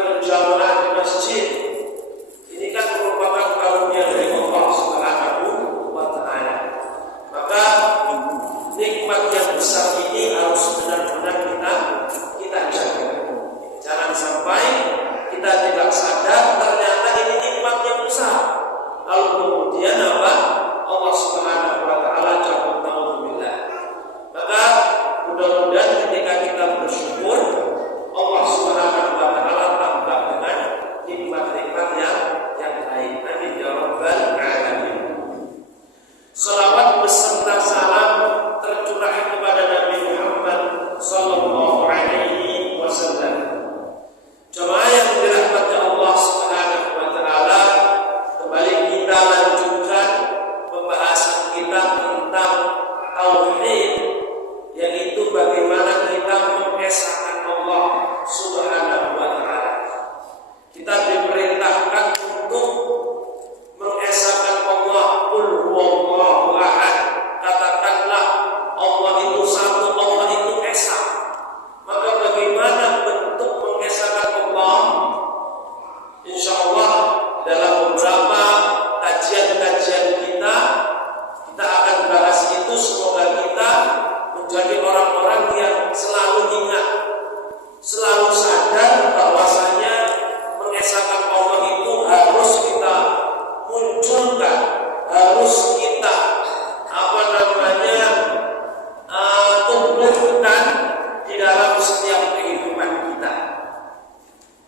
berjamaah di masjid. Ini kan merupakan karunia dari Allah Subhanahu wa Ta'ala. Maka nikmat yang besar ini harus benar-benar kita jaga. Jangan sampai kita tidak sadar ternyata ini nikmat yang besar. Lalu kemudian apa? Allah Subhanahu wa Ta'ala cabut naudzubillah. Maka mudah-mudahan ketika kita bersyukur, Allah Subhanahu wa Ta'ala tambah dengan nikmat-nikmat yang lain. Amin ya rabbal alamin. Salawat beserta salam tercurah kepada Nabi Muhammad sallallahu alaihi wasallam. Jemaah yang dirahmati Allah Subhanahu wa Ta'ala, kembali kita lanjutkan pembahasan kita tentang tauhid, yaitu bagaimana kita mengesahkan Allah Subhanahu wa Ta'ala. Kita diperintahkan untuk mengesahkan Allah. Qul huwallahu ahad. Katakanlah Allah itu satu, Allah itu esa. Maka bagaimana bentuk mengesahkan Allah? Insyaallah dalam beberapa kajian-kajian kita akan bahas itu. Semoga kita menjadi orang-orang yang selalu ingat, selalu sadar bahwasanya mengesahkan Allah itu harus kita munculkan, harus kita tumbuhkan di dalam setiap kehidupan kita.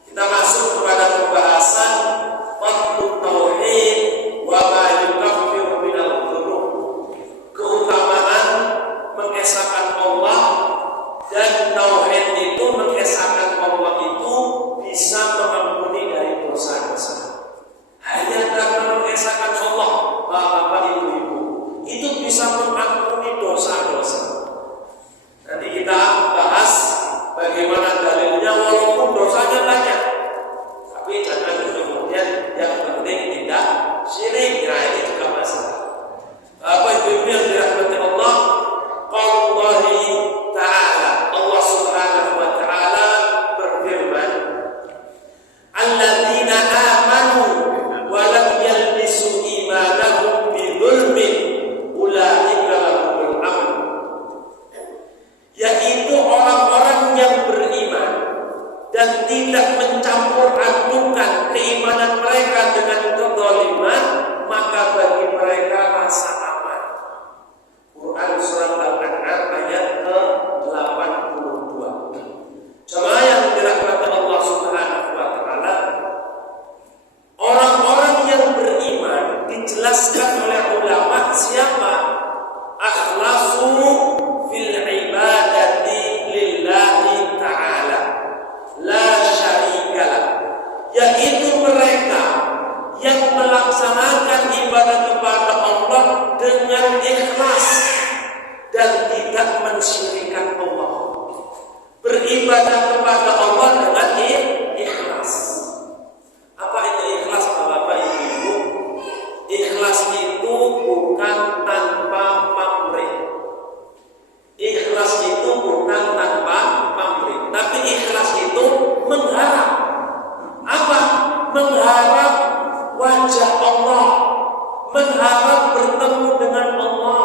Kita masuk kepada pembahasan fadlul tauhid wa ma yukaffiru minal dzunub. Keutamaan mengesahkan Allah, dan tauhid itu mengesahkan Allah itu bisa mengampuni dari dosa-dosa. Hanya karena mengesahkan Allah, Bapak Ibu, itu bisa mengampuni dosa-dosa. Nanti kita bahas bagaimana dalilnya, walaupun dosanya banyak, tapi jangan kemudian yang penting tidak syirik. Nah, ini juga masalah. Bapak Ibu yang dirahmati Allah, qaulullahi ta'ala, Allah Subhanahu wa Ta'ala berfirman, alladzina amanu wa lam yalbisu imanahum bidzulmin ulaika lahumul amn. Yaitu orang-orang yang beriman dan tidak mencampur adukan keimanan mereka dengan kezaliman, maka bagi mereka rasa aman. Quran surat Al-An'am ayat ke-82. Jemaah yang dirahmati Allah Subhanahu wa Ta'ala, orang-orang yang beriman dijelaskan oleh ulama siapa? Akhlasu fil ibadati lillahi ta'ala la syarikalah, yaitu mereka yang melaksanakan ibadah kepada Allah dengan ikhlas dan tidak mensyirikkan Allah. Beribadah kepada Allah dengan ikhlas. Apa itu ikhlas, Bapak Ibu? Ikhlas itu bukan tanpa pamrih. Ikhlas itu bukan tanpa pamrih, tapi ikhlas itu mengharap apa? Mengharap wajah Allah, mengharap bertemu dengan Allah,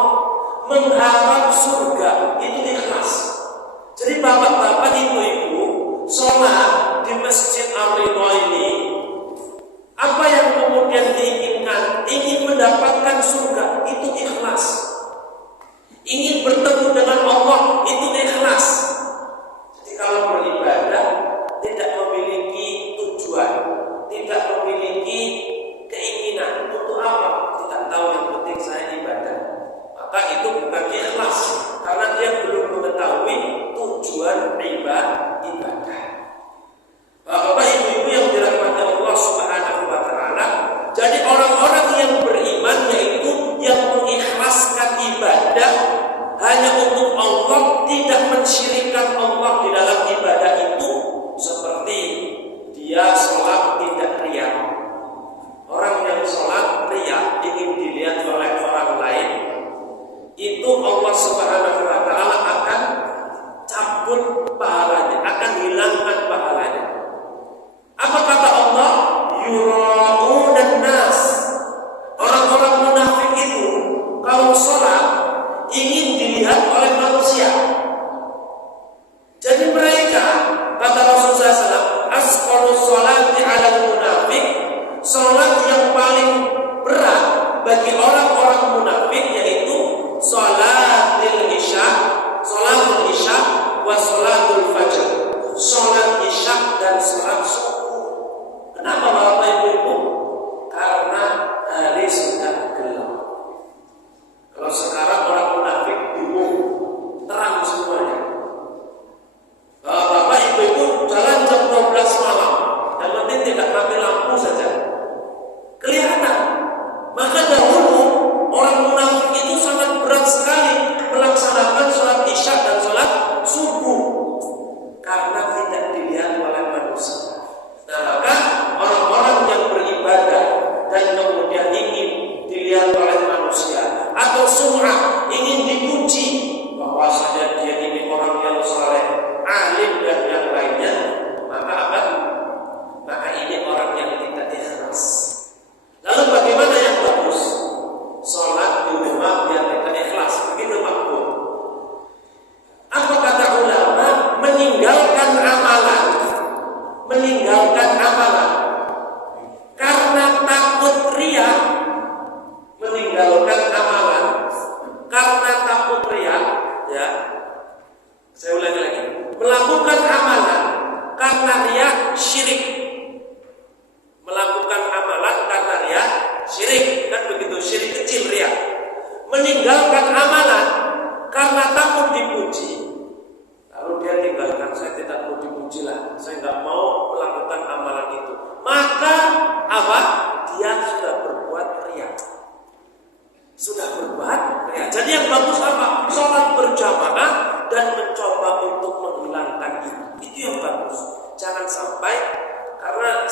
mengharap surga. Itu ikhlas. Jadi bapak-bapak, ibu-ibu, sholat di Masjid Ar-Ridha ini, apa yang kemudian diinginkan? Ingin mendapatkan surga, itu ikhlas. Ingin bertemu dengan Allah, itu ikhlas. Jadi kalau beribadah tidak memiliki tujuan, tidak memiliki keinginan untuk apa, tidak tahu, yang penting saya ibadah, maka itu bukan ikhlas, karena dia belum mengetahui tujuan ibadah. Bapak Ibu yang dirahmati Allah Subhanahu wa Ta'ala, jadi orang-orang yang beriman yaitu yang mengikhlaskan ibadah hanya untuk Allah, tidak mensyirikkan Allah di dalam ibadah itu. Seperti dia sholat tidak riya. Orang yang sholat riya, ingin dilihat oleh orang lain, itu Allah Subhanahu wa Ta'ala akan cabut pahalanya, akan hilangkan pahalanya.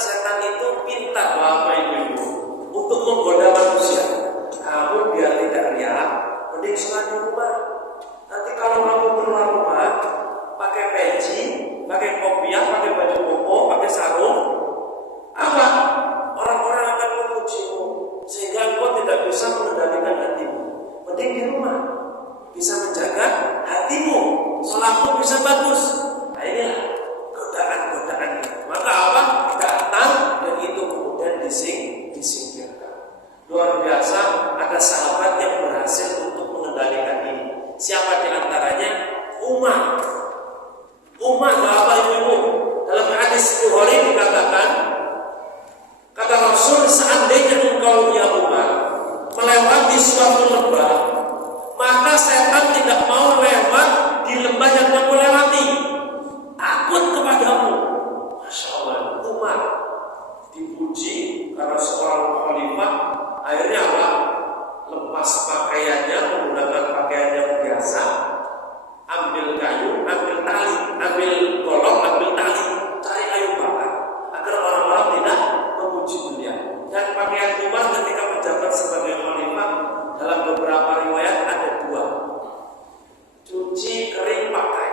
setan itu pintar Bapak Ibu untuk menggoda manusia. Kamu biar tidak riak, mending sholat di rumah. Nanti kalau kamu keluar rumah, pakai peci, pakai kopiah, pakai baju koko, pakai sarung, apa? Orang-orang akan memujimu sehingga engkau tidak bisa mengendalikan hatimu. Mending di rumah, bisa menjaga hatimu, sholatmu bisa bagus. Nah inilah godaan-godaan. Maka apa? Datang dan itu kemudian disingkirkan. Luar biasa, ada sahabat yang berhasil untuk mengendalikan ini. Siapa di antaranya? Umar. Umar, Bapak Ibu, dalam hadis Bukhari dikatakan, kata Rasul, seandainya engkau ya Umar melewati suatu lembah, maka setan tidak mau lewat di lembah yang kamu lewati. Takut kepadamu. Masya Allah, Umar dipuji karena seorang khalifah. Akhirnya apa? Lepas pakaiannya, menggunakan pakaian yang biasa, ambil kayu, ambil tali, ambil golok, ambil tali, cari kayu bakar agar orang-orang tidak memuji beliau. Dan pakaian Umar ketika menjabat sebagai khalifah dalam beberapa riwayat ada dua: cuci kering pakai,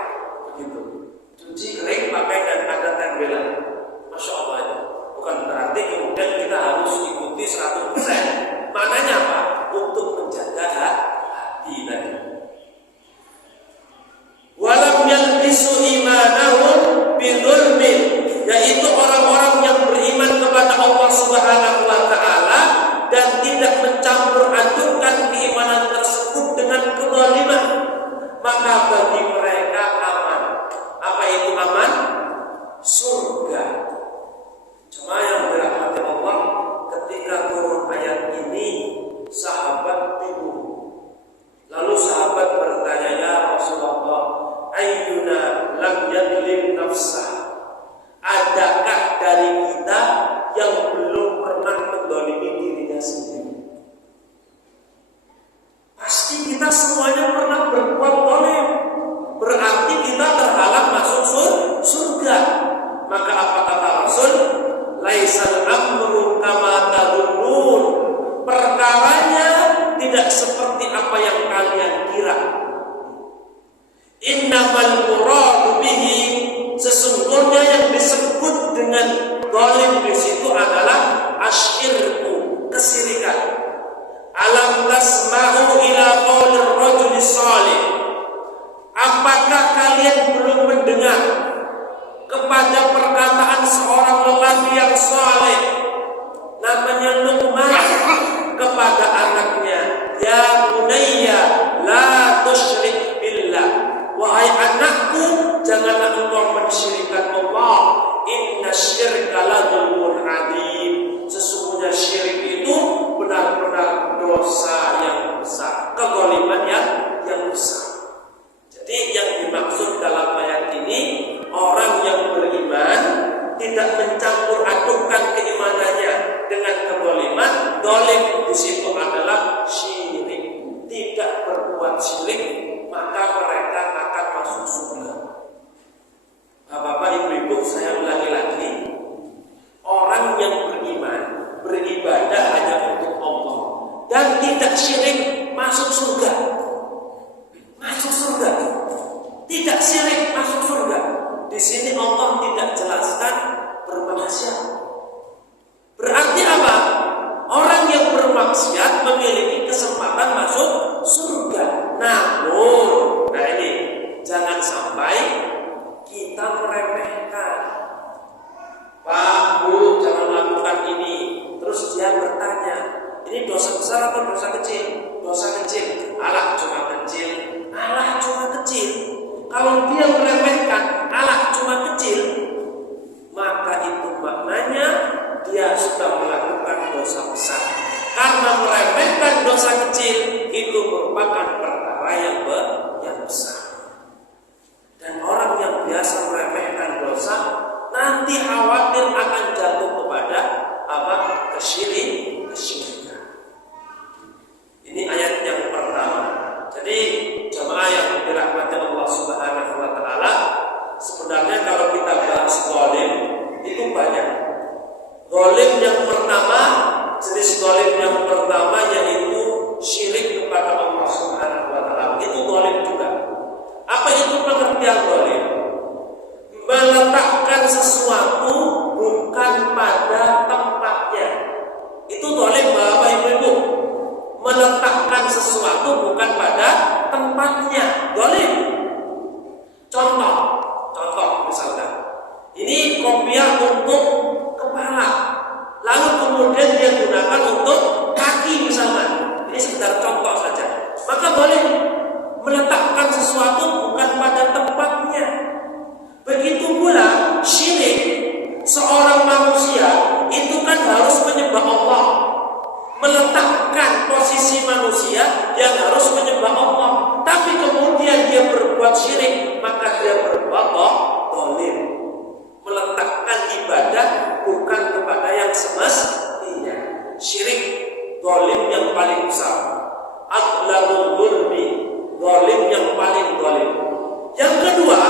begitu. Cuci kering pakai dan ada tembelan. Masya Allah itu. Bukan berarti kemudian kita harus ikuti 100%. Maknanya apa? Untuk menjaga hati tadi. Walam yalbisu imanahum bidzulmin, yaitu orang-orang yang beriman kepada Allah Subhanahu wa taala dan tidak mencampur adukkan keimanan tersebut dengan kezaliman, maka bagi mereka aman. Apa itu aman? Surga. Cuma yang dirahmati Allah, ketika turun ayat ini sahabat bingung. Lalu sahabat bertanya, ya Rasulullah, ayyuna lam yadlim nafsah, adakah dari kita yang belum pernah menzalimi dirinya sendiri? Pasti kita semuanya pernah berbuat zalim. Berarti kita terhalang masuk surga. Maka apa kata Rasul? Laisal amru kama tadhunnun. Perkaranya tidak seperti apa yang kalian kira. Innamal muradu bihi, sesungguhnya yang disebut dengan zalim di situ adalah asyirku, kesyirikan. Alam tasma'u ila qaulir rajul salih. Apakah kalian belum mendengar kepada perkataan seorang lelaki yang saleh namanya Luqman kepada anaknya, ya bunayya la tusyrik billah, wahai anakku janganlah engkau mensyirikkan Allah, inna syirka la dzulmun adzim, sesungguhnya syirik itu benar-benar dosa yang besar, kezaliman yang besar. Jadi yang dimaksud dalam ayat ini, orang yang beriman tidak mencampur adukkan keimanannya dengan kezaliman. Zalim di situ adalah syirik. Tidak berbuat syirik, maka mereka akan masuk surga. Bapak Ibu, saya ulangi lagi. Orang yang beriman, beribadah hanya untuk Allah dan tidak syirik, masuk surga. Masuk surga. Tidak syirik, masuk surga. Di sini Allah tidak jelaskan bermaksiat. Berarti apa? Orang yang bermaksiat memiliki kesempatan masuk surga. Namun, nah ini jangan sampai kita meremehkan. Pak, Bu, jangan lakukan ini. Terus dia bertanya, ini dosa besar atau dosa kecil? Dosa kecil. Alah, cuma kecil. Alah, cuma kecil. Kalau dia meremehkan, alah cuma kecil, maka itu maknanya dia sudah melakukan dosa besar. Karena meremehkan dosa kecil itu merupakan perkara yang besar. Dan orang yang biasa meremehkan dosa nanti khawatir akan jatuh kepada apa? Kesyirikan. Ini ayat yang pertama. Jadi jemaah yang dirahmati Allah Subhanahu wa taala, sebenarnya kalau kita bahas zalim itu banyak. Dolim yang pertama, jenis dolim yang pertama yaitu syirik kepada Allah Subhanahu wa Ta'ala. Itu dolim juga. Apa itu pengertian dolim? Meletakkan sesuatu bukan pada tempatnya. Itu dolim, Bapak Ibu. Meletakkan sesuatu bukan pada tempatnya. Dolim. Contoh misalkan, ini kopiah untuk kepala, lalu kemudian dia gunakan untuk kaki misalkan. Ini sekedar contoh saja. Maka boleh meletakkan sesuatu bukan pada tempatnya. Begitu pula syirik, seorang manusia itu kan harus menyembah Allah, meletakkan posisi manusia yang harus menyembah Allah. Tapi kemudian dia berbuat syirik, maka dia berbuat dolim, meletakkan ibadah bukan kepada yang semestinya. Syirik dolim yang paling besar, adlamul dzulmi, dolim yang paling dolim. Yang kedua,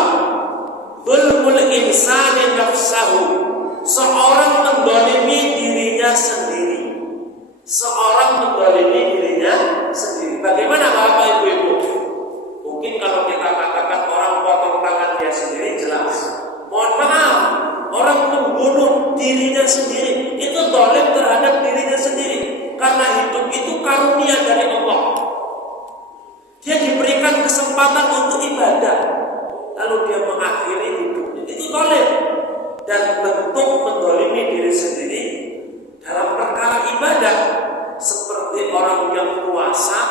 dzulmul insani nafsahu, seorang mendolimi dirinya sendiri. Seorang mendolimi dirinya sendiri. Bagaimana Bapak Ibu? Mungkin kalau kita katakan orang potong tangan dia sendiri jelas. Mohon maaf, orang membunuh dirinya sendiri, itu dolim terhadap dirinya sendiri. Karena hidup itu karunia dari Allah. Dia diberikan kesempatan untuk ibadah, lalu dia mengakhiri hidupnya. Itu dolim. Dan bentuk mendolimi diri sendiri dalam perkara ibadah, seperti orang yang puasa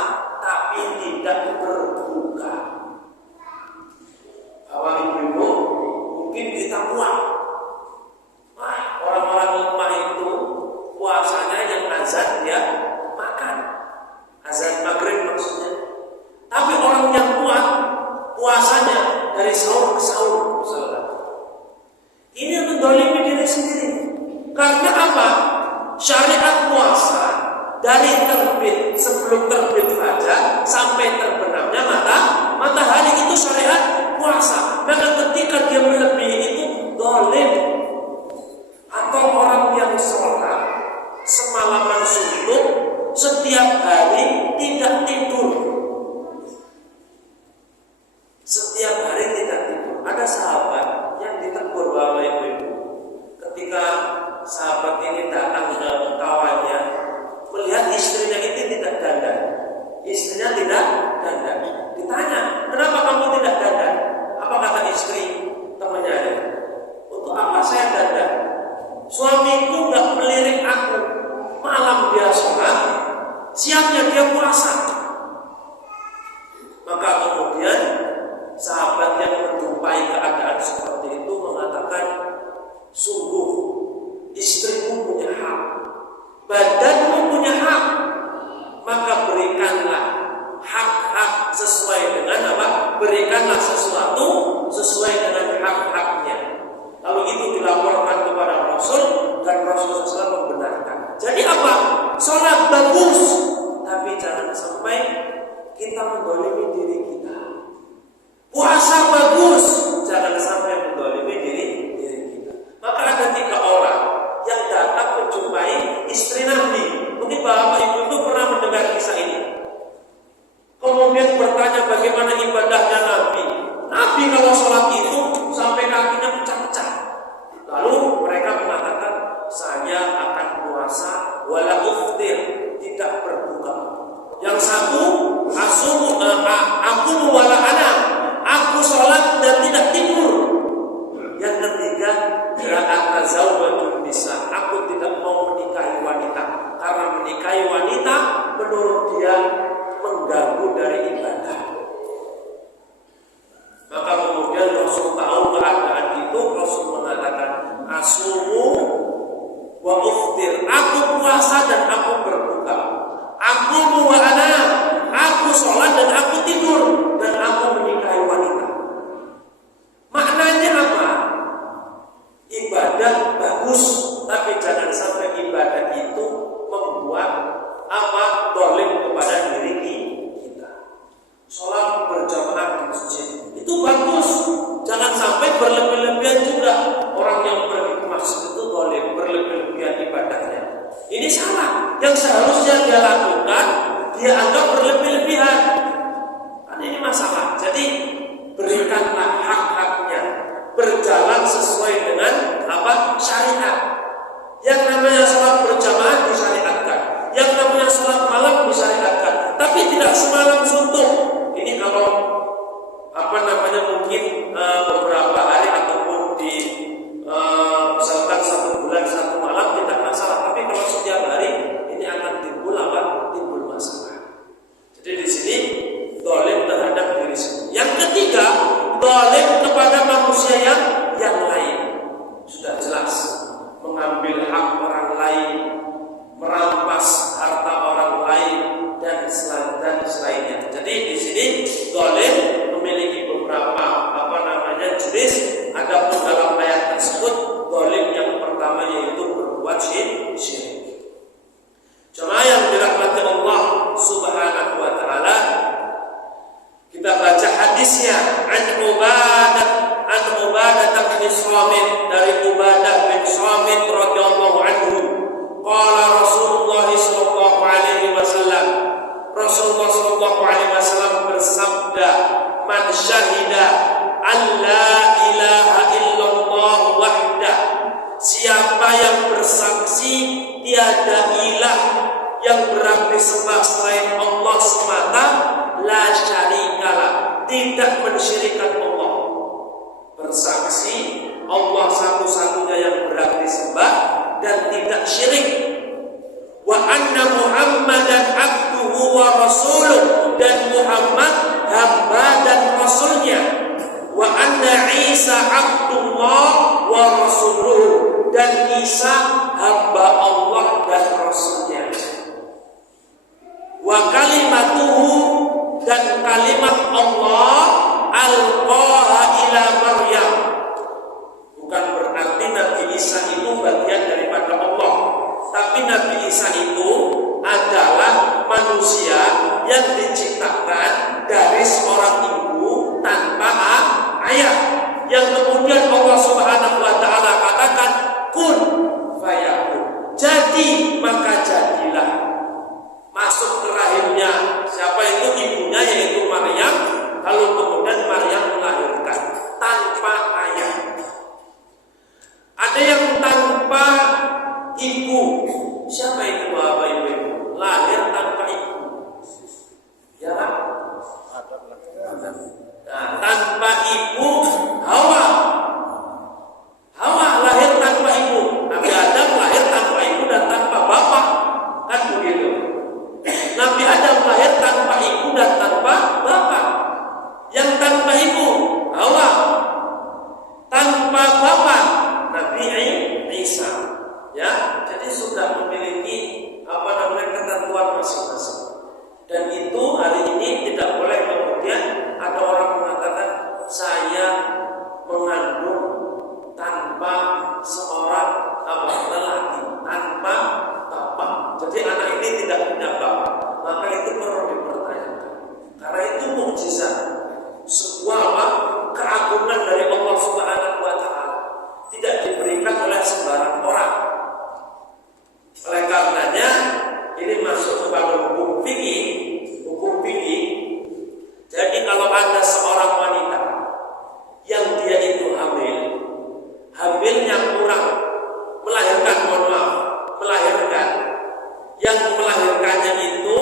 tapi tidak berbuka. Bapak Ibu, mungkin kita puas. Orang-orang lemah itu puasanya yang azan dia makan, azan maghrib maksudnya. Tapi orang yang kuat puasanya dari sahur ke sahur. Ini mendolimi diri sendiri. Karena apa? Syariat puasa dari terbit, sebelum terbit fajar sampai terbenamnya matahari itu syariat puasa. Maka ketika dia melebihi itu dolim. Atau orang yang sholat semalaman suntuk setiap hari tidak tidur. Setiap hari tidak tidur. Ada sahabat yang ditegur Bapak Ibu. Ketika sahabat ini datang ke kawannya, melihat istrinya itu tidak dandan. Istrinya tidak dandan. Ditanya, kenapa kamu tidak dandan? Apa kata istri temannya? Untuk apa saya dandan? Suamiku nggak melirik aku. Malam dia sholat, siangnya dia puasa. Maka kemudian sahabat yang menjumpai keadaan seperti itu mengatakan, sungguh istrimu punya hak, badanmu punya hak, maka berikanlah hak-hak sesuai dengan apa? Berikanlah sesuatu sesuai dengan hak-haknya. Lalu itu dilaporkan kepada Rasul dan Rasul SAW membenarkan. Jadi apa? Sholat bagus, tapi jangan sampai kita mendolimi diri kita. Puasa bagus, jangan sampai mendolimi diri kita. Maka ada 3 orang yang datang menjumpai istri Nabi. Mungkin Bapak Ibu itu pernah mendengar kisah ini. Kemudian bertanya bagaimana ibadahnya Nabi. Nabi kalau sholat itu sampai kakinya pecah-pecah. Lalu mereka mengatakan, saya akan puasa wala uftir, tidak berbuka. Yang satu, aku wala anam, aku sholat dan tidak tidur. Yang ketiga, la atazawwajun nisa, aku tidak mau menikahi wanita, karena menikahi wanita menurut dia mengganggu dari ibadah. Maka kemudian Rasul tahu keadaan itu, Rasul mengatakan, asumu wa uftir, aku puasa dan aku berbuka. Aku wa anam, aku sholat dan aku tidur, dan aku menikahi wanita. Maknanya apa? Ibadah bagus, tapi jangan sampai ibadah itu membuat apa? Dolim kepada diri kita. Sholat berjamaah di masjid itu bagus, jangan sampai berlebih-lebihan juga. Orang yang pergi ke masjid itu dolim, berlebih-lebihan ibadah. Ini salah. Yang seharusnya dia lakukan, dia anggap berlebih-lebihan. Kan ini masalah. Jadi berikanlah hak-haknya, berjalan sesuai dengan syariat. Yang namanya sholat berjamaah disyariatkan, yang namanya sholat malam disyariatkan, tapi tidak semalam suntuk. Ini kalau mungkin beberapa hari ataupun di misalkan 1 bulan 1 malam tidak masalah, tapi kalau setiap hari ini akan timbul masalah. Jadi di sini zalim terhadap diri sendiri. Yang ketiga, zalim kepada manusia yang lain. Sudah jelas, mengambil hak orang lain, merampas harta orang lain dan selainnya. Jadi di sini zalim memiliki beberapa jenis. Adapun dalam ayat tersebut zalim yang pertama yaitu berbuat syirik. Jemaah yang dirahmati Allah Subhanahu wa taala, kita baca hadisnya an Ubadah bin Samit, dari Ubadah bin Samit radhiyallahu anhu. Qala Rasulullah sallallahu alaihi wasallam, Rasulullah sallallahu alaihi wasallam bersabda, man syahida alla ilaha illallah wahdah, siapa yang bersaksi tiada ilah yang berhak disembah selain Allah semata, la syarikalah, tidak mensyirikan Allah. Bersaksi Allah satu-satunya yang berhak disembah dan tidak syirik. Wa anna Muhammadan abduhu wa rasuluh, dan Muhammad hamba dan rasulnya. Wa anna Isa abdullah wa rasuluh, dan Isa hamba Allah dan rasulnya. Wa kalimatuhu, dan kalimat Allah alqaha ila Maryam. Bukan berarti Nabi Isa itu bagian daripada Allah, tapi Nabi Isa itu adalah manusia yang diciptakan dari seorang ibu tanpa ayah, yang kemudian Allah Subhanahu wa taala katakan kun fayakun, jadi maka jadilah. Masuk ke rahimnya siapa itu? Ibunya, yaitu Maryam. Lalu kemudian Maryam melahirkan tanpa ayah. Ada yang tanpa ibu. Siapa itu Bapak Ibu? Lahir tanpa ibu. Ya kan? Nah, tanpa ibu Hawa. Hawa lahir tanpa ibu. Nabi Adam lahir tanpa ibu dan tanpa bapak. Kan begitu. Nabi Adam lahir tanpa ibu dan tanpa bapak. Yang tanpa ibu Hawa, tanpa bapak Nabi Isa. Ya, jadi sudah memiliki ketentuan masing-masing. Dan itu hari ini tidak boleh kemudian ada orang mengatakan saya mengandung tanpa seorang lelaki, tanpa bapak. Jadi anak ini tidak punya bapak. Maka itu perlu dipertanyakan. Karena itu mukjizat, sebuah keagungan dari Allah Subhanahu wa taala, tidak diberikan oleh sembarang orang. Oleh karenanya ini masuk kepada hukum fikih. Jadi kalau ada seorang wanita yang dia itu hamilnya kurang melahirkan, yang melahirkannya itu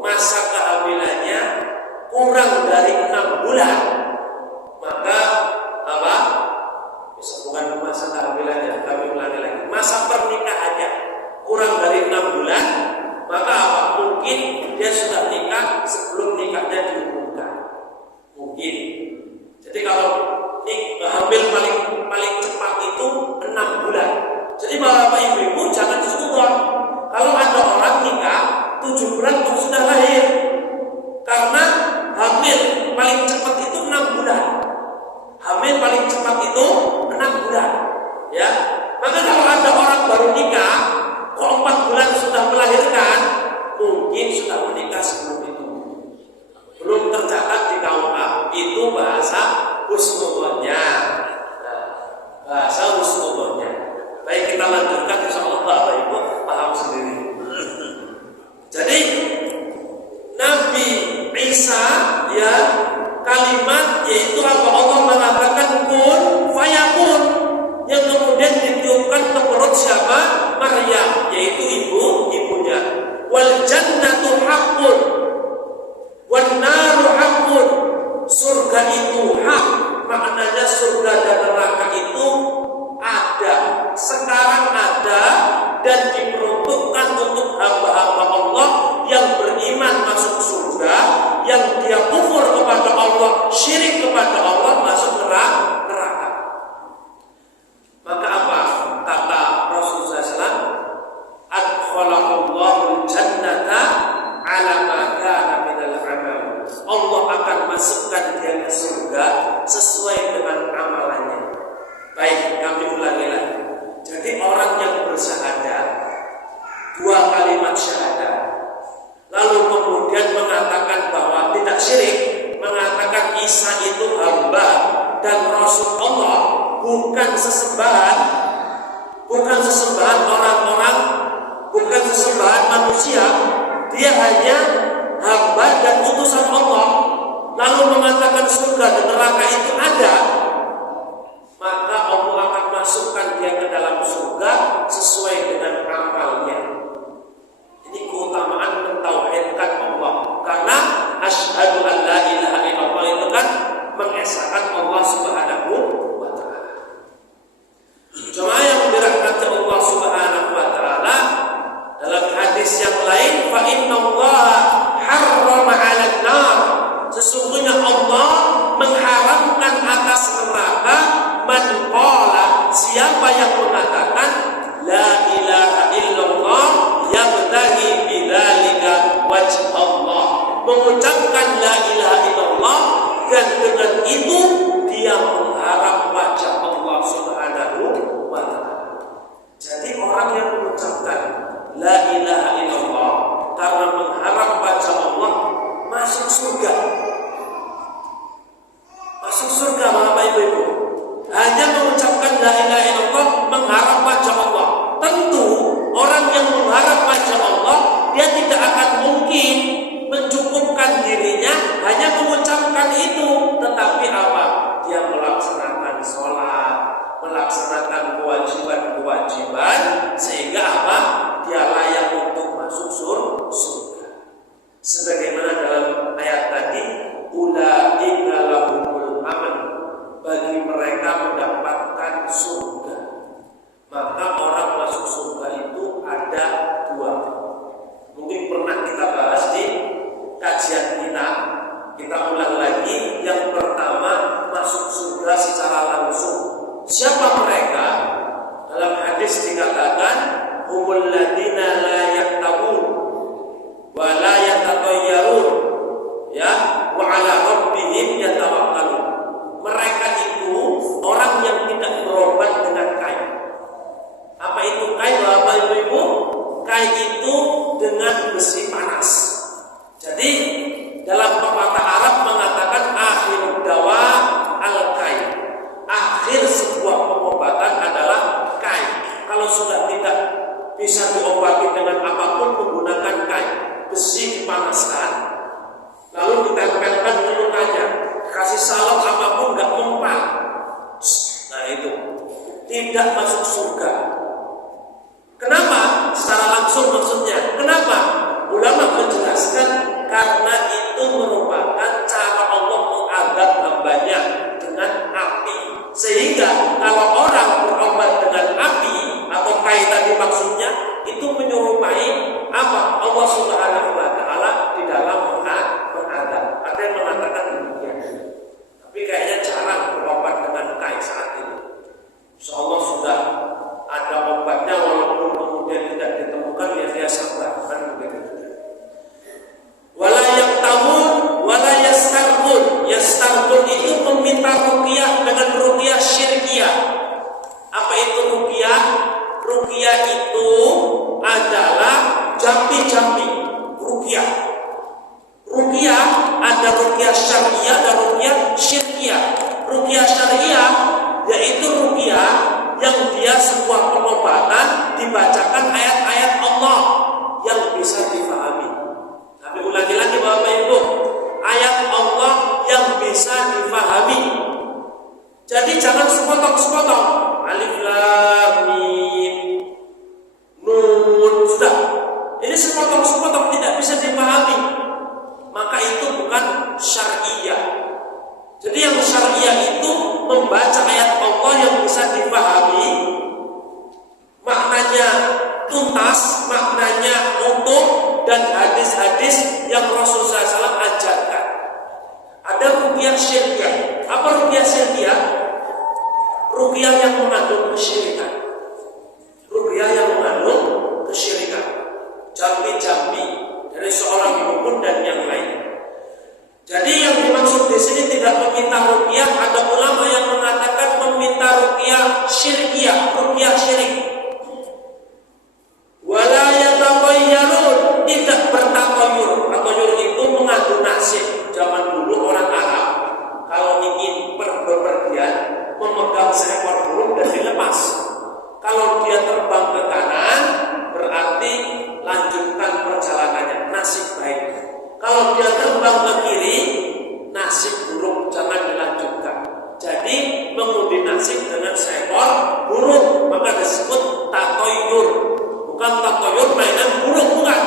masa kehamilannya kurang dari 6 bulan, maka bukan masa kehamilannya, masa pernikahannya kurang dari 6 bulan, maka mungkin dia sudah nikah sebelum nikahnya diumumkan. Mungkin. Jadi kalau hamil paling cepat itu 6 bulan. Jadi Bapak Ibu jangan disuruh. Kalau ada orang nikah 7 bulan sudah lahir, karena hamil paling cepat itu 6 bulan. Hamil paling cepat itu 6 bulan. Ya. Maka kalau ada orang baru nikah kok 4 bulan sudah melahirkan, mungkin sudah menikah sebelum itu. Belum tercatat di KUA. Itu bahasa husnudzonnya. Bahasa husnudzonnya. Baik, kita lanjutkan insyaallah Bapak Ibu paham memasukkan dia ke surga sesuai dengan amalannya. Baik, kami ulangi lagi. Jadi orang yang bersyahadat 2 kalimat syahadat, lalu kemudian mengatakan bahwa tidak syirik, mengatakan Isa itu hamba dan Rasul Allah, bukan sesembahan orang-orang, bukan sesembahan manusia, dia hanya hamba dan utusan Allah, lalu mengatakan surga dan neraka itu ada, maka Allah akan masukkan dia ke dalam surga sesuai dengan amalnya. Ini keutamaan mentauhidkan Allah, karena asyhadu an la ilaha illallah itu kan mengesahkan Allah Subhanahu wa ta'ala. Jemaah yang dirahmati Allah Subhanahu wa ta'ala, dalam hadis yang lain, fa innallaha harrama 'alan nar, sesungguhnya Allah mengharamkan atas neraka man qala, siapa yang mengatakan la ilaha illallah yabtaghi bidzalika wajh Allah, mengucapkan la ilaha illallah dan dengan itu dia mengharap wajah Allah Subhanahu wa ta'ala. Jadi orang yang mengucapkan la ilaha illallah karena mengharap wajah Allah masuk surga. Masuk surga Bapak Ibu. Hanya mengucapkan la ilaha illallah mengharap wajah Allah. Tentu orang yang mengharap wajah Allah, dia tidak akan mungkin mencukupkan dirinya hanya mengucapkan itu, tetapi apa? Dia melaksanakan sholat, melaksanakan kewajiban-kewajiban, sehingga apa? Dia layak untuk masuk surga. Sebagaimana dalam ayat tadi, ulaika lahumul aman, bagi mereka mendapatkan surga. Maka orang masuk surga itu ada 2. Mungkin pernah kita bahas di kajian kita ulang lagi. Yang pertama, masuk surga secara langsung. Siapa mereka? Dalam hadis dikatakan humul ladina la yaktabun wa la yatatayyarun, ya, wa ala rabbihim yatawakkalun. Mereka itu orang yang tidak berobat dengan kain. Apa itu kain Bapak Ibu? Kain itu dengan besi panas. Jadi dalam pepatah Arab mengatakan akhirud dawa al-kain. Akhir sebuah pengobatan adalah kain. Kalau sudah tidak bisa diobati dengan apapun, menggunakan kain. Besi dipanaskan, lalu ditempelkan ke lukanya, kasih salep apapun nggak mempan. Nah itu tidak masuk surga. Kenapa? Secara langsung maksudnya. Kenapa? Ulama menjelaskan karena itu merupakan cara Allah mengadab hambanya dengan api. Sehingga kalau orang berobat dengan api atau kain tadi maksudnya, itu menyerupai apa? Allah Subhanahu wa ta'ala di dalam mengadab. Ada yang mengatakan demikian. Tapi kayaknya jarang berobat dengan kain saat ini. Insyaallah sudah ada obatnya, walaupun kemudian tidak ditemukan, ya dia sabar kan begitu. Wala yaktamun wala yastarqun. Yastarqun itu meminta ruqyah dengan ruqyah syirkiyah. Apa itu ruqyah? Ruqyah itu adalah jampi-jampi. Ruqyah. Ruqyah ada ruqyah syariah dan ruqyah syirkiyah. Ruqyah syariah yaitu ruqyah yang dia sebuah pengobatan dibacakan ayat-ayat Allah yang bisa dipahami. Tapi ulangi lagi Bapak Ibu, ayat Allah yang bisa dipahami. Jadi jangan sepotong-sepotong. Alif lam mim nun, sudah. Ini sepotong-sepotong tidak bisa dipahami. Maka itu bukan syariah. Jadi yang syariah itu membaca ayat Allah yang bisa dipahami, maknanya tuntas, maknanya utuh, dan hadis-hadis yang Rasulullah SAW ajarkan. Ada ruqyah syirkiyah. Apa ruqyah syirkiyah? Ruqyah yang mengandung kesyirikan. Ruqyah yang mengandung kesyirikan. Jampi-jampi dari seorang dukun dan yang lain. Jadi yang dimaksud di tidak bertatoyur. Tatoyur itu mengadu nasib. Zaman dulu orang Arab kalau ingin berpergian memegang seekor burung dan dilepas. Kalau dia terbang ke kanan berarti lanjutkan perjalanannya, nasib baik. Kalau dia terbang ke kiri, nasib buruk, jangan dilanjutkan. Jadi mengundi nasib dengan seekor burung, maka disebut tatoyur. Bukan tatoyur mainan burung, bukan.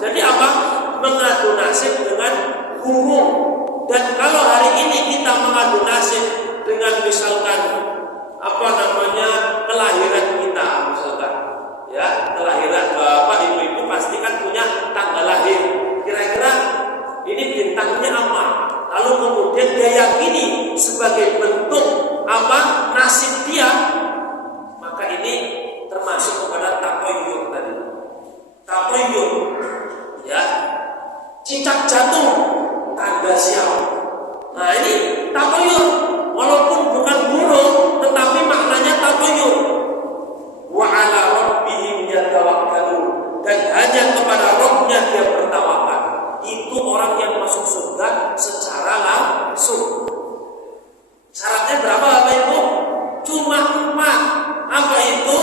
Jadi apa? Mengadu nasib dengan burung. Dan kalau hari ini kita mengadu nasib dengan misalkan kelahiran kita, misalkan ya, kelahiran bapak ibu pasti kan punya tanggal lahir. Kira-kira ini bintangnya apa? Lalu kemudian dia yakini sebagai bentuk apa nasib dia, maka ini termasuk kepada tatoyur tadi. Tatoyur, ya, cicak jatuh, tanda sial. Nah ini tatoyur, walaupun bukan burung, tetapi maknanya tatoyur. Wa ala rabbihim yatawakkalun, dan hanya kepada Rabbnya dia bertawakal. Itu orang yang masuk surga secara langsung. Syaratnya berapa Bapak Ibu? Cuma 4. Apa itu?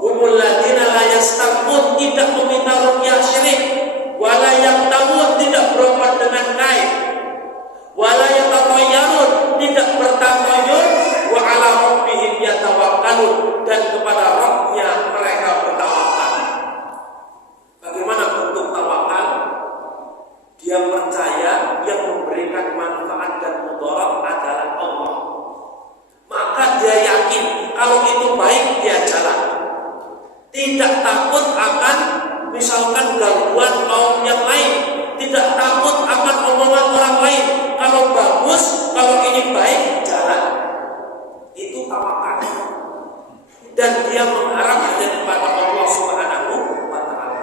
Humul ladzina la yastarqun, tidak meminta ruqyah syirik, wala yaqtamun, tidak berobat dengan kain, wala yatatayyarun, tidak bertatoyur, wa ala rabbihim yatawakkalun, dan kepada Rabbnya mereka bertawakal. Bagaimana bentuk tawakal? Dia percaya yang memberikan manfaat dan mudarat adalah Allah. Maka dia yakin kalau itu baik dia jalan. Tidak takut akan misalkan gangguan kaum yang lain, tidak takut akan omongan orang lain. Kalau bagus, kalau ini baik, jalan. Itu tawakal. Dan dia mengharap hanya kepada Allah Subhanahu wa Ta'ala.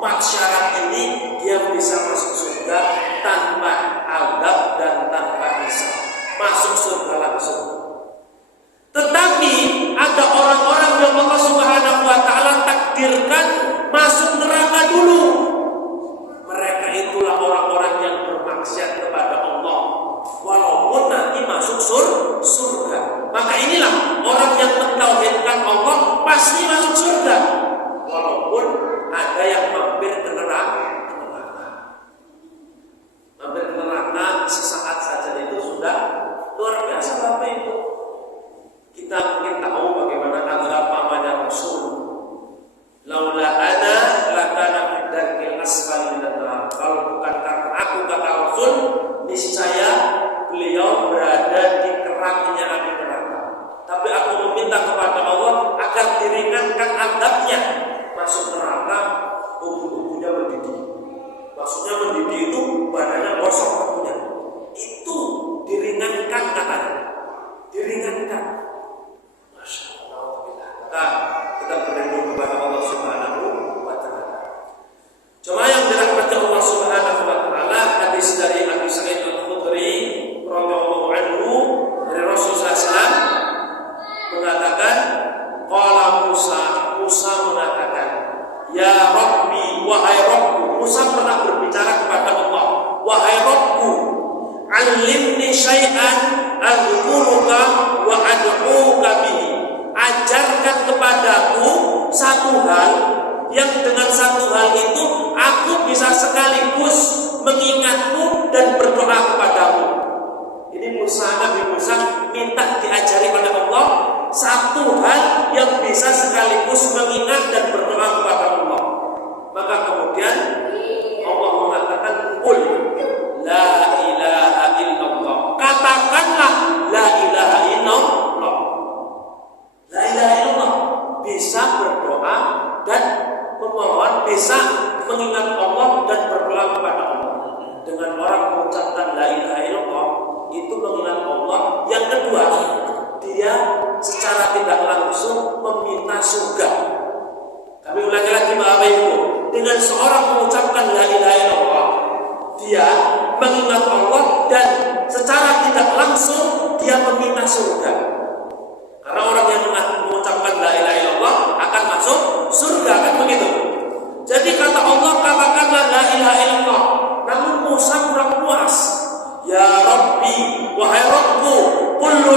4 syarat ini dia bisa masuk surga tanpa azab dan tanpa hisab. Masuk surga langsung. Tetapi ada orang-orang yang Allah Subhanahu wa Ta'ala takdirkan masuk neraka dulu. Mereka itulah orang-orang yang bermaksiat kepada Allah, walaupun nanti masuk surga. Maka inilah orang yang mentauhidkan Allah pasti masuk surga, walaupun ada yang mampir ke neraka. Mampir ke neraka sesaat saja itu sudah luar biasa Bapak Ibu. Kita mungkin tahu bagaimana kata pamannya Rasul, laula ana lakana fid darkil asfali minan nar. Kalau bukan karena aku, kata Rasul, niscaya beliau berada di kerangnya api neraka. Tapi aku meminta kepada Allah agar diringankan azabnya. Masuk neraka, tubuhnya mendidih. Maksudnya mendidih itu badannya gosok tubuhnya. Itu diringankan katanya. Diringankan. Masya Allah. Kita berlindung kepada Allah Subhanahu wa Ta'ala. Cuma yang dirahmati Allah Subhanahu wa Ta'ala, hadis dari Abi Sa'id Al-Khudri radhiyallahu anhu dari Rasulullah SAW mengatakan, qala Musa mengatakan, ya Rabbi, wahai Rabbku. Musa pernah berbicara kepada Allah, wahai Rabbku, alimni syai'an adzuruka wa ad'uka bihi. Ajarkan kepadaku satu hal yang dengan satu hal itu aku bisa sekaligus mengingatmu dan berdoa kepadamu. Ini Nabi Musa minta diajari oleh Allah satu hal yang bisa sekaligus mengingat dan berdoa kepada Allah. Maka kemudian Allah mengatakan, qul la ilaha illallah. Katakanlah la ilaha illallah. La ilaha illallah, bisa berdoa dan memohon, bisa mengingat Allah dan berdoa kepada Allah. Dengan orang mengucapkan la ilaha illallah, itu mengingat Allah. Yang kedua, dia secara tidak langsung meminta surga. Kami ulangi lagi Bapak Ibu, dengan seorang mengucapkan la ilaha illallah, dia mengingat Allah dan secara tidak langsung dia meminta surga. Karena orang yang mengucapkan la ilaha illallah akan masuk surga, kan begitu. Jadi kata Allah, katakan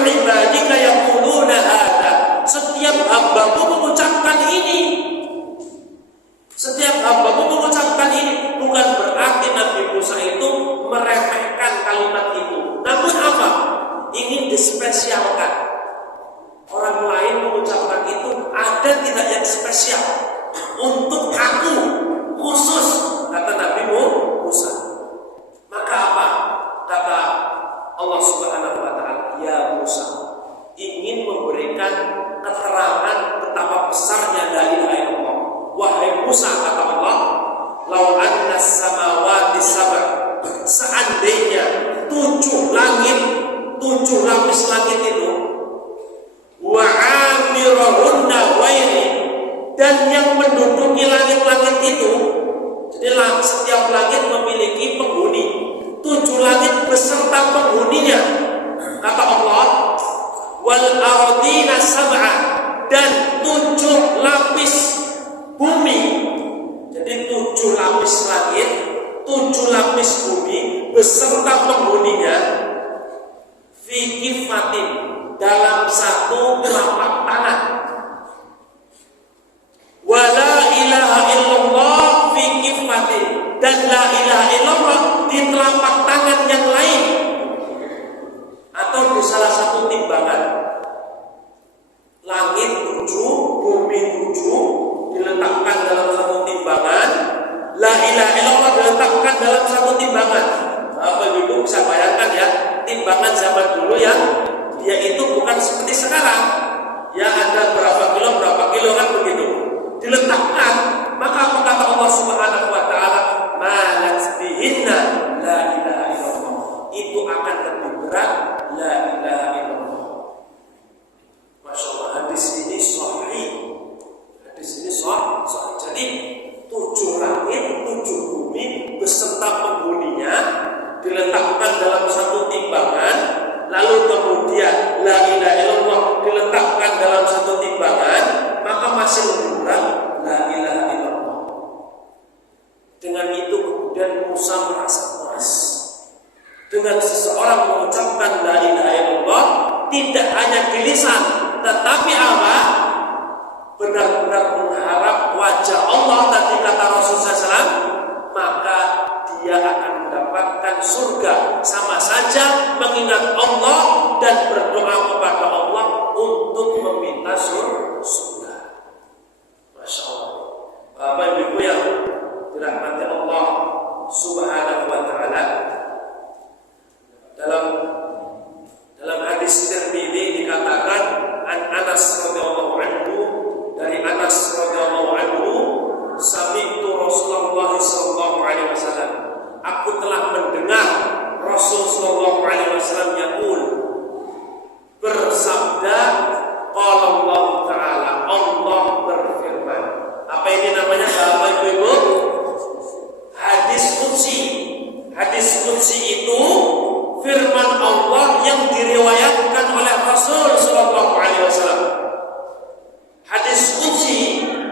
ibadika yaquluna hadza. Setiap hambamu mengucapkan ini. Setiap hambamu mengucapkan ini. Bukan berarti Nabi Musa itu meremehkan kalimat itu. Namun apa? Ingin dispesialkan. Orang lain mengucapkan itu, ada tidak yang spesial? Untuk aku khusus, kata Nabi Musa. Maka apa? Kata Allah Subhanahu wa Ta'ala, ya Musa, ingin memberikan keterangan betapa besarnya la ilaha illallah. Wahai Musa, kata Allah, lau anna samawati sab'a, seandainya 7 langit, 7 lapis langit itu, wa amirahunna ghairi, dan yang menduduki langit-langit itu, jadi setiap langit memiliki penghuni, 7 langit beserta penghuninya, kata Allah, wal ardina sab'a, dan 7 lapis bumi. Jadi 7 lapis langit, 7 lapis bumi beserta penghuninya, fi kifatin, dalam satu telapak tangan. Wa la ilaha illallah fi kifatin, dan la ilaha illallah di telapak tangan yang lain, atau di salah satu timbangan. Langit 7, bumi 7 diletakkan dalam satu timbangan, la ilaha illallah diletakkan dalam satu timbangan. Bapak Ibu bisa bayangkan ya, timbangan zaman dulu yang dia itu bukan seperti sekarang. Ya ada berapa kilo kan begitu. Diletakkan, maka apa kata Allah Subhanahu wa Ta'ala, malat bihinna la ilaha illallah, itu akan lebih berat la ilaha illallah. Masya Allah, hadis ini sahih. Hadis ini sahih. Jadi 7 langit, 7 bumi beserta penghuninya diletakkan dalam satu timbangan, lalu kemudian la ilaha illallah diletakkan dalam satu timbangan, maka masih lebih berat la ilaha illallah. Dengan itu kemudian Musa merasa puas. Dengan seseorang mengucapkan la ilaha illallah, tidak hanya di lisan, tetapi apa? Benar-benar mengharap wajah Allah, tadi kata Rasulullah SAW, maka dia akan mendapatkan surga. Sama saja mengingat Allah dan berdoa kepada Allah untuk meminta surga. Masya Allah. Bapak Ibu yang dirahmati Allah Subhanahu wa Ta'ala, dalam hadis Tirmidzi dikatakan an Anas radhiyallahu anhu, dari Anas radhiyallahu anhu, sami'tu Rasulullah sallallahu alaihi wasallam, aku telah mendengar Rasul sallallahu alaihi wasallam yaqul, bersabda, qala Allah Ta'ala, Allah berfirman. Apa ini namanya Bapak Ibu? Hadis qudsi. Hadis qudsi itu firman Allah yang diriwayatkan oleh Rasul sallallahu alaihi wasallam. Hadis qudsi,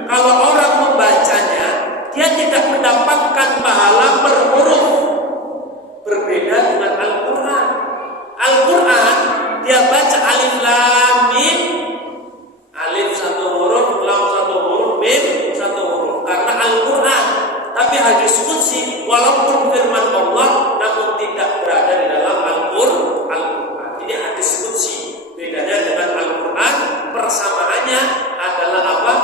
kalau orang membacanya, dia tidak mendapatkan pahala per huruf. Berbeda dengan Al-Quran. Al-Quran dia baca alif lam mim, alif 1 huruf, lam 1 huruf, mim 1 huruf, karena Al-Quran. Tapi hadis qudsi walaupun firman Allah, namun tidak berada di dalam Al-Quran. Ini hadis qudsi. Bedanya dengan Al-Quran, persamaannya adalah apa?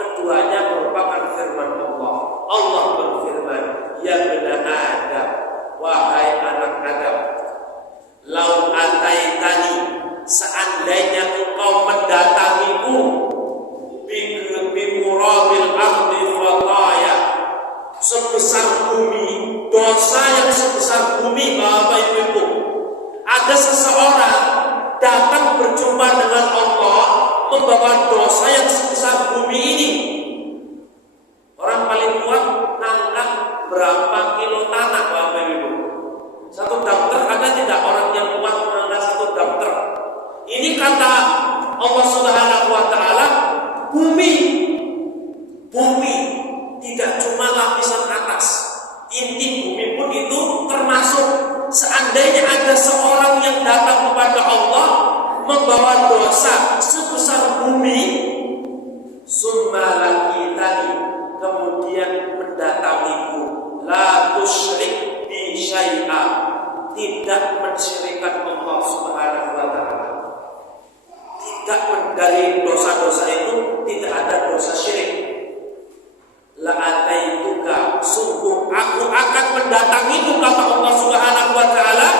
Keduanya merupakan firman Allah. Allah berfirman, ya bani Adam, wahai anak Adam, lau ataitani, seandainya engkau mendatangiku, bimurabil ardi khataya, sebesar bumi, dosa yang sebesar bumi. Bapak Ibu, ada seseorang datang berjumpa dengan Allah membawa dosa yang sebesar bumi ini. Orang paling kuat ngangkat berapa kilo tanah, Bapak Ibu? 1 damter, ada tidak orang yang kuat mengangkat 1 damter? Ini kata Allah Subhanahu wa Ta'ala, bumi tidak cuma lapisan atas, inti bumi pun itu termasuk. Seandainya ada seorang yang datang kepada Allah syai'a, tidak mensyirikkan Allah Subhanahu wa taala. Tidak dari dosa-dosa itu tidak ada dosa syirik. La ataituka, sungguh aku akan mendatangimu, kata Allah Subhanahu wa taala,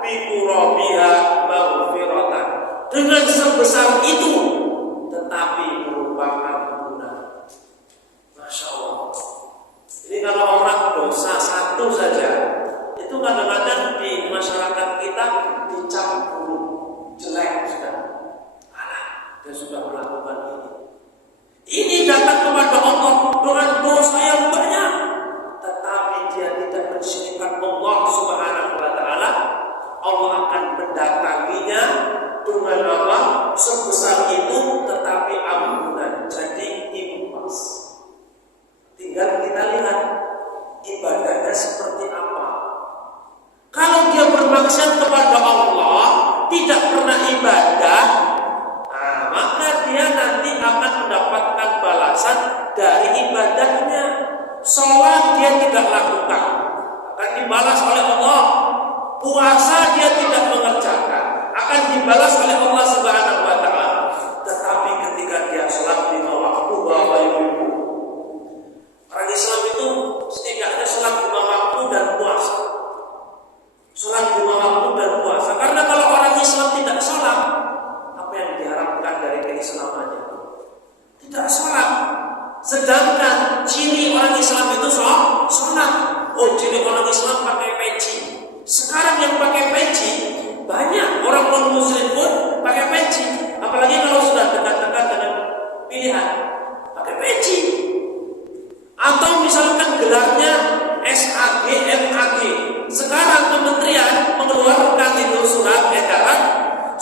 bi qurabiha maghfiratan, dengan sebesar itu tetapi berupa ampunan. Masya Allah. Ini kalau orang dosa satu saja, itu kadang-kadang di masyarakat kita dicap buruk, jelek sudah. Alah, dia sudah melakukan ini. Ini datang kepada Allah dengan dosa yang banyak, tetapi dia tidak mensyirikkan Allah Subhanahu wa taala. Allah akan mendatanginya dengan apa? Sebesar itu tetapi ampunan. Jadi impas. Tinggal kita lihat ibadahnya seperti apa. Kalau dia bermaksiat kepada Allah, tidak pernah ibadah, maka dia nanti akan mendapatkan balasan dari ibadahnya. Sholat dia tidak lakukan, akan dibalas oleh Allah. Puasa dia tidak mengerjakan, akan dibalas oleh Allah Subhanahu wa taala. Tetapi ketika dia sholat 5 waktu, Bapak Ibu, orang Islam itu setidaknya sholat 5 waktu dan puasa. Sholat 5 waktu dan puasa. Karena kalau orang Islam tidak sholat, apa yang diharapkan dari keislamannya? Tidak sholat. Sedangkan ciri orang Islam itu sholat. Oh, ciri orang Islam pakai peci. Sekarang yang pakai peci banyak, orang non-muslim pun pakai peci. Apalagi kalau sudah dekat-dekat dengan pilihan, pakai peci. Atau misalkan gelarnya SAG, MAG. Sekarang kementerian mengeluarkan itu surat edaran,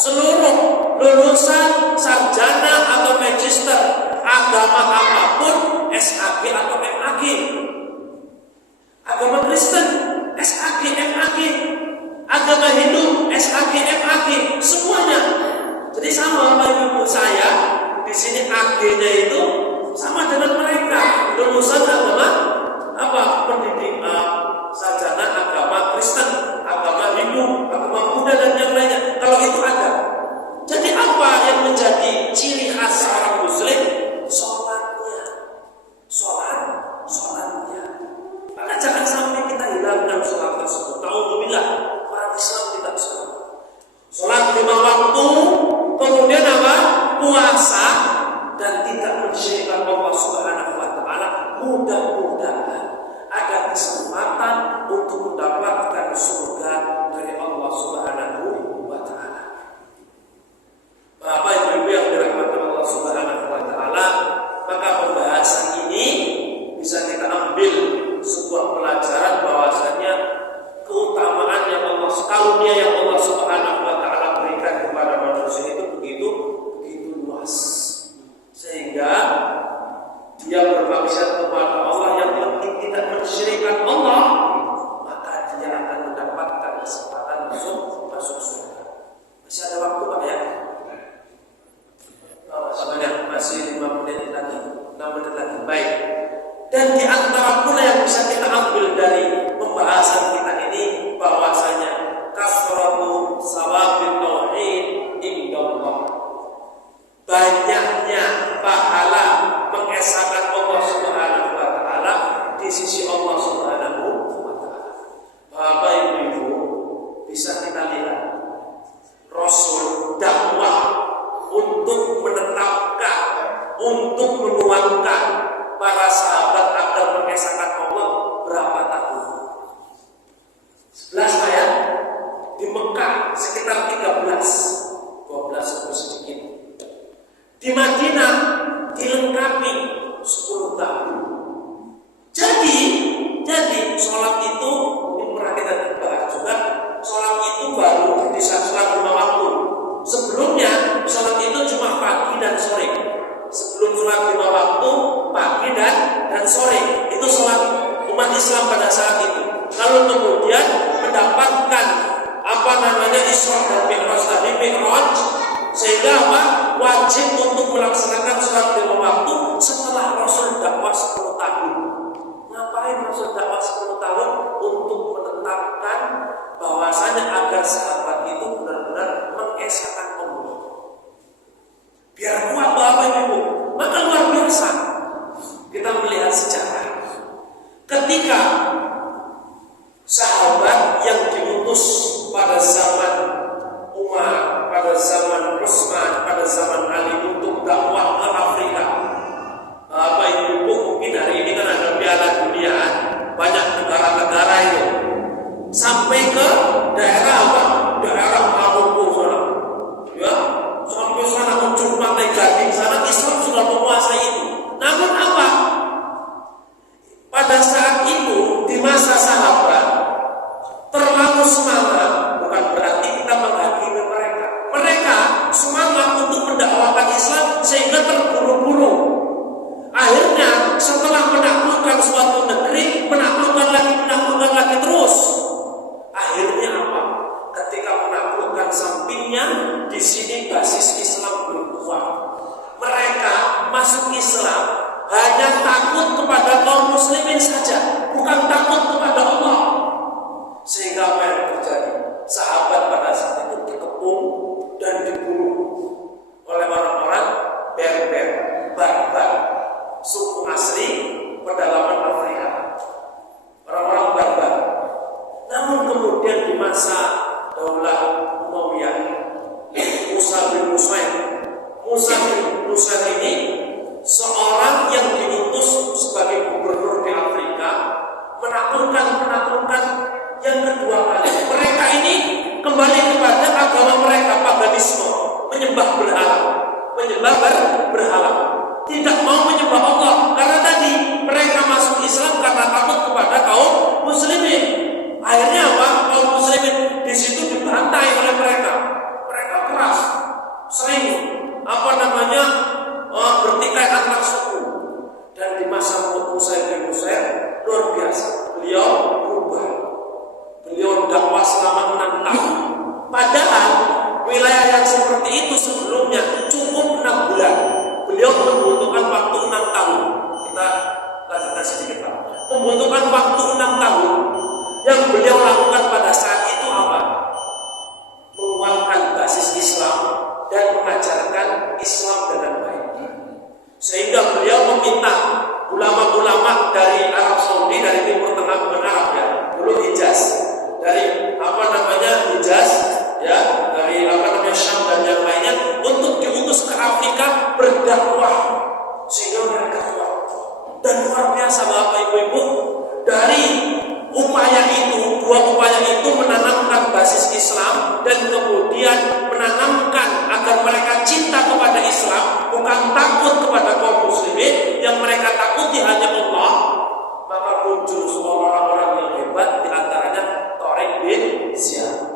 seluruh lulusan sarjana atau magister agama apapun SAG atau MAG. Agama Kristen SAG, MAG. Agama Hindu SAG, MAG. Semuanya. Jadi sama Bapak Ibu, saya di sini AG-nya itu sama dengan mereka, lulusan agama apa? Pendidikan sarjana agama Kristen, agama Hindu, agama Buddha dan yang lainnya. Kalau itu ada. Jadi apa yang menjadi ciri khas orang Muslim? Sholatnya. Sholatnya. Maka jangan sampai kita hilangkan sholat tersebut. Ta'udzubillah, orang Islam tidak sholat. Sholat 5 waktu, kemudian apa? Puasa, dan tidak mensyirikkan Allah Subhanahu wa taala. Mudah-mudahan ada kesempatan untuk mendapatkan surga dari Allah Subhanahu wa taala. Bapak Ibu yang dirahmati Allah Subhanahu wa taala, maka pembahasan ini bisa kita ambil sebuah pelajaran bahwasanya keutamaan yang Allah, karunia yang Allah Subhanahu wa taala berikan kepada manusia itu begitu luas. Sehingga dia bermaksiat kepada Allah, yang penting tidak mensyirikkan Allah, maka dia akan mendapatkan kesempatan masuk surga. Masih ada waktu Pak ya? Masih 5 menit lagi, 6 menit lagi. Baik. Dan di antara pula yang bisa kita ambil dari pembahasan kita ini, bahwasanya kasratu sawabil tauhid indallah, banyaknya pahala mengesahkan Allah Subhanahu wa taala di sisi Allah Subhanahu wa taala. Bapak Ibu, bisa kita lihat Rasul dakwah untuk menetapkan, untuk menguatkan para sahabat agar mengesahkan Allah berapa tahun? 11 ayat. Di Mekah sekitar 13, 12 lebih sedikit. Di Madinah dilengkapi 10 tahun. Jadi sholat itu, ini pernah kita bahas juga, sholat itu baru di sholat 5 waktu. Sebelumnya sholat itu cuma pagi dan sore. Sebelum sholat 5 waktu, pagi dan sore, itu sholat umat Islam pada saat itu. Lalu kemudian mendapatkan Isra dan Mi'raj tadi, Mi'raj, sehingga apa? Wajib untuk melaksanakan sholat 5 waktu setelah Rasul dakwah 10 tahun. Ngapain Rasul dakwah 10 tahun? Untuk menetapkan ketika sahabat yang diutus pada zaman Umar, pada zaman Utsman, pada zaman Ali untuk dakwah ke Afrika. Bapak Ibu mungkin hari ini kan ada Piala Dunia, banyak negara-negara itu sampai ke daerah apa? Daerah Maroko sana, ya, sampai sana ujung pantai Gading sana Islam sudah menguasai itu. Namun apa? Pada saat itu di masa sahabat terlalu semangat, bukan berarti kita menghakimi mereka. Mereka semangat untuk mendakwahkan Islam sehingga terburu-buru. Akhirnya setelah menaklukkan suatu negeri, menaklukkan lagi terus. Akhirnya apa? Ketika menaklukkan sampingnya, di sini basis Islam berkuat. Mereka masuk Islam hanya takut kepada kaum muslimin saja, bukan takut kepada Allah. Sehingga apa yang terjadi? Sahabat pada saat itu dikepung dan dibunuh oleh orang-orang Berber, barbar, suku asli pedalaman Afrika, orang-orang barbar. Namun kemudian di masa Daulah Umayyah, Musa bin Nusair ini seorang yang diutus sebagai gubernur di Afrika, menaklukkan yang kedua kali. Mereka ini kembali kepada agama mereka, paganisme, menyembah berhala, tidak mau menyembah Allah, karena tadi mereka masuk Islam karena takut kepada kaum muslimin. Akhirnya apa? Kaum muslimin di situ dibantai oleh mereka. Mereka keras, sering bertikai antar suku. Dan di masa Musa bin Nusair luar biasa, beliau berubah. Beliau dakwah selama 6 tahun. Padahal wilayah yang seperti itu sebelumnya cukup 6 bulan. Beliau membutuhkan waktu 6 tahun. Kita lanjutkan sedikit Pak. Membutuhkan waktu 6 tahun. Yang beliau lakukan pada saat itu apa? Menguatkan basis Islam dan mengajarkan Islam dengan baik. Sehingga beliau meminta ulama-ulama dari Arab Saudi, dari Timur Tengah, bukan Arab ya, dulu Hijaz, dari Hijaz ya, dari Syam dan yang lainnya, untuk diutus ke Afrika berdakwah. Sehingga mereka kuat. Dan luar biasa Bapak Ibu, dari dua upaya itu menanamkan basis Islam dan kemudian menanamkan agar mereka cinta kepada Islam, bukan takut kepada kaum muslimin. Yang mereka takuti hanya Allah. Maka muncul orang-orang yang hebat, di antaranya Tariq bin Ziyad.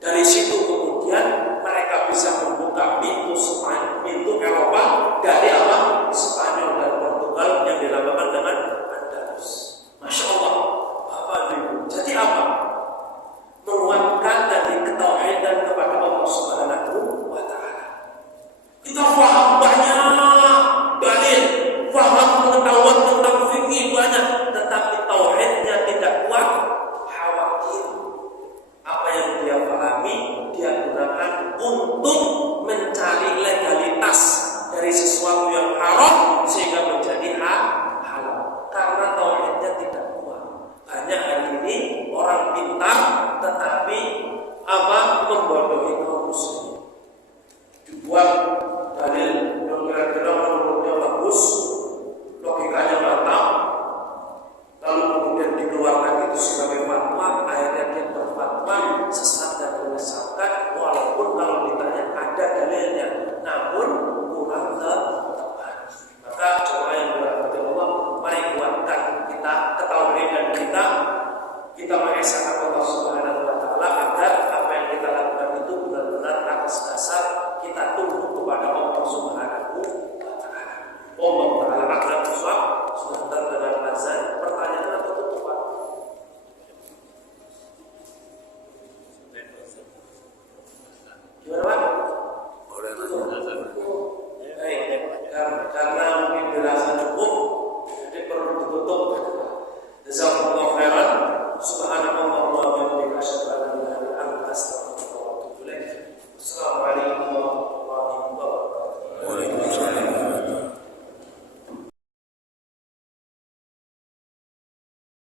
Dari situ kemudian mereka bisa membuka pintu Eropa dari Spanyol dan Portugal yang dinamakan dengan Andalus. Masya Allah, Bapak Ibu. Jadi apa? Menguatkan tadi ketauhidan kepada Allah Subhanahu wa Ta'ala. Kita paham banyak dalil, paham pengetahuan tentang fikih banyak, tetapi tauhidnya tidak kuat, khawatir apa yang dia pahami dia gunakan untuk mencari legalitas dari sesuatu yang haram sehingga menjadi halal, karena tauhidnya tidak kuat. Banyak hari ini orang pintar tetapi